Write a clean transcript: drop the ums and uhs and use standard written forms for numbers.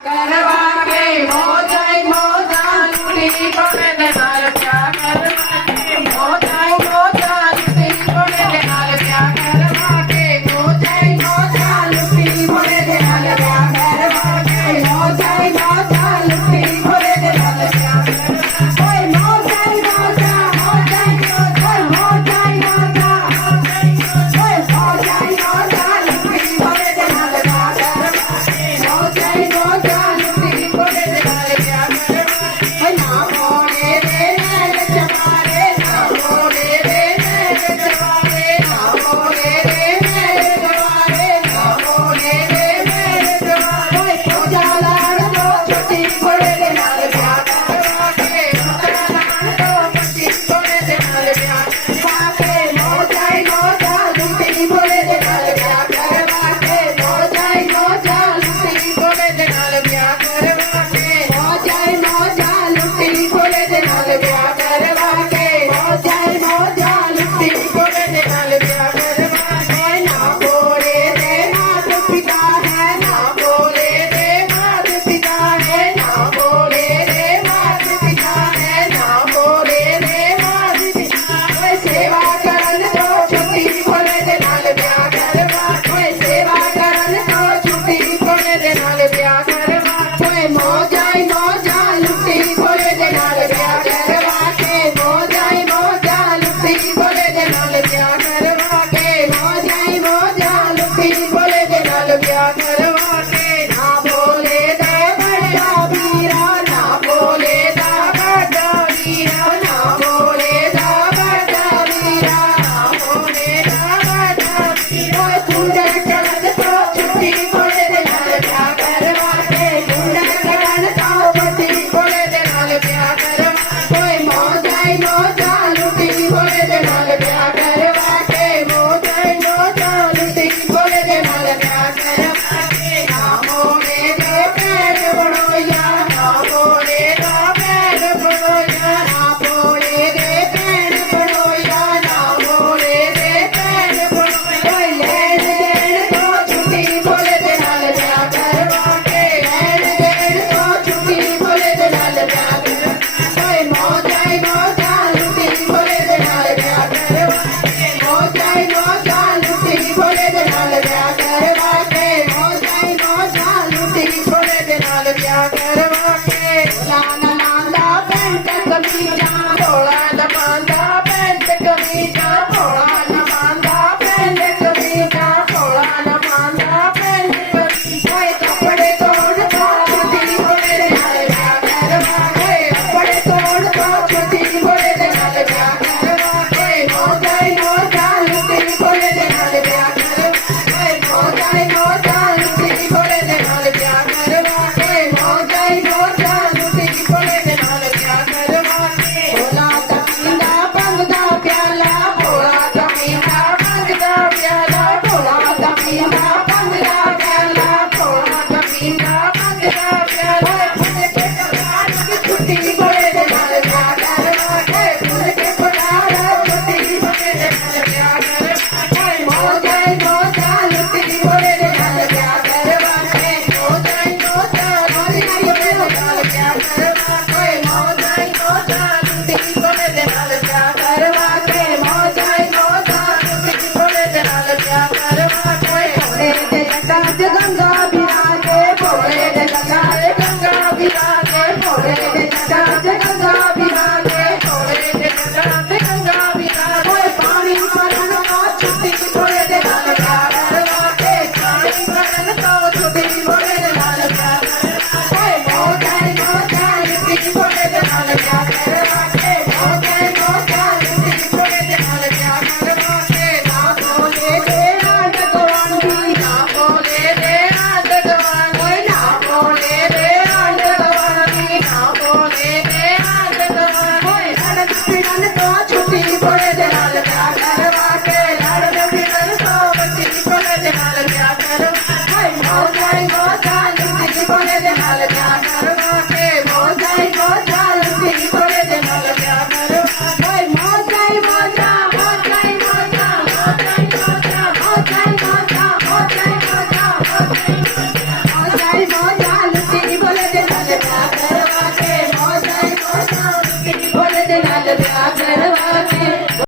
करवा के मोजाई मोजा लूटी पड़े ने नाल प्यार करवा के मोजाई मोजा लूटी पड़े ने नाल प्यार करवा के मोजाई मोजा लूटी पड़े ने नाल प्यार करवा के मोजाई मोजा लूटी पड़े ने नाल प्यार करवा ओए मोजाई मोजा मोजाई मोजा मोजाई मोजा ओए मोजाई मोजा लूटी पड़े ने नाल प्यार करवा के मोजाई मोजा लूटी पड़े ने नाल प्यार करवा ना मोरे रे नैन चमारे ना मोरे रे नैन चमारे ना मोरे रे नैन चमारे ना मोरे रे नैन चमारे पूजा लाड़ दो छुट्टी पड़े ने नाल प्यार करवा के पूजा लाड़ दो छुट्टी पड़े ने नाल प्यार करवा के मोजाई मोजा लूटी पड़े ने नाल प्यार करवा के मोजाई मोजा लूटी पड़े ने नाल प्यार करवा के मोजाई मोजा लूटी पड़े ने नाल प्यार करवा के मोजाई मोजा लूटी पड़े ने नाल प्यार करवा के ना बोले रे मात पिता है ना बोले रे मात पिता है ना बोले रे मात पिता है ना बोले रे मात पिता है सेवा करन तो छुट्टी पड़े ने नाल प्यार करवा कोई सेवा करन तो छुट्टी पड़े ने नाल प्यार करवा कोई मोजाई मोजा लुटी पड़े ने नाल प्यार करवा के मोजाई मोजा लुटी पड़े ने नाल प्यार करवा के मोजाई मोजा लुटी पड़े ने नाल प्यार करवा के ना बोले दे बड़ा वीरा ना बोले दा बड़ा वीरा ना बोले दा बड़ा वीरा ना बोले दा बड़ा वीरा कुंडल चढ़न तो छुट्टी पड़े ने नाल प्यार करवा के कुंडल चढ़न तो छुट्टी पड़े ने नाल प्यार करवा कोई मोजाई मोजा लुटी पड़े ने नाल प्यार करवा के मोजाई मोजा लुटी पड़े ने नाल प्यार करवा के ना मोरे दे पैर बड़ोया ना मोरे दा पैर बड़ोया ना मोरे दे पैर बड़ोया ना मोरे दे पैर बड़ोया लेन देन तो छुट्टी पड़े ने नाल प्यार करवा के लेन देन तो छुट्टी पड़े ने नाल प्यार करवा कोई मोजाई मोजा लुटी पड़े ने नाल प्यार करवा के मोजाई मोजा लुटी पड़े ने नाल प्यार करवा के मोजाई मोजा लुटी पड़े ने नाल प्यार करवा के लाना लांदा पेंट कमीजा भोला न मांदा पेंट कमीजा भोला न मांदा पेंट कमीजा भोला न मांदा पेंट कमीजा कपड़े तोड़ तो छुट्टी पड़े ने नाल प्यार करवा के कपड़े तोड़ तो छुट्टी पड़े ने नाल प्यार करवा के मोजाई मोजा लुटी पड़े ने नाल प्यार करवा के मोजाई मोजा लुटी पड़े ने नाल प्यार करवा के मोजाई मोजा लुटी पड़े ने नाल प्यार करवा के भोला तमींदा पंगदा प्याला भोला तमींदा पंगदा प्याला भोला तमींदा पंगदा प्याला भोला तमींदा पंगदा प्याला फूल के पगार की छुट्टी पड़े ने नाल प्यार करवा के फूल के पगार छुट्टी पड़े ने नाल प्यार करवा के मोजाई मोजा लुटी पड़े ने नाल प्यार करवा के मोजाई मोजा लुटी पड़े ने नाल प्यार करवा के मोजाई मोजा लुटी पड़े ने नाल प्यार करवा के मोजाई मोजा लुटी पड़े ने नाल प्यार करवा के भोले दे जटा च गंगा बिराजे भोले दे जटा च गंगा बिराजे भोले दे जटा च गंगा बिराजे भोले दे जटा च गंगा बिराजे पानी भरन तो छुट्टी पड़े ने नाल प्यार करवा के पानी भरन तो छुट्टी पड़े ने नाल प्यार करवा के मोजाई मोजा लुटी पड़े ने नाल प्यार करवा के मोजाई मोजा लुटी पड़े ने नाल प्यार करवा के ना बोले दे नाटकवानी ना बोले दे नाटकवानी ना बोले दे नाटकवानी ना बोले दे नाटकवानी लड़न भिड़न तो छुट्टी पड़े ने नाल प्यार करवा के लड़न भिड़न तो छुट्टी पड़े ने नाल प्यार करवा के मोजाई मोजा लुटी पड़े ने नाल प्यार करवा के मोजाई मोजा लुटी पड़े ने नाल प्यार करवा के मोजाई मोजा मोजाई मोजा मोजाई मोजा मोजाई मोजा मोजाई मोजा मोजाई मोजा लुटी પ્યા કરવા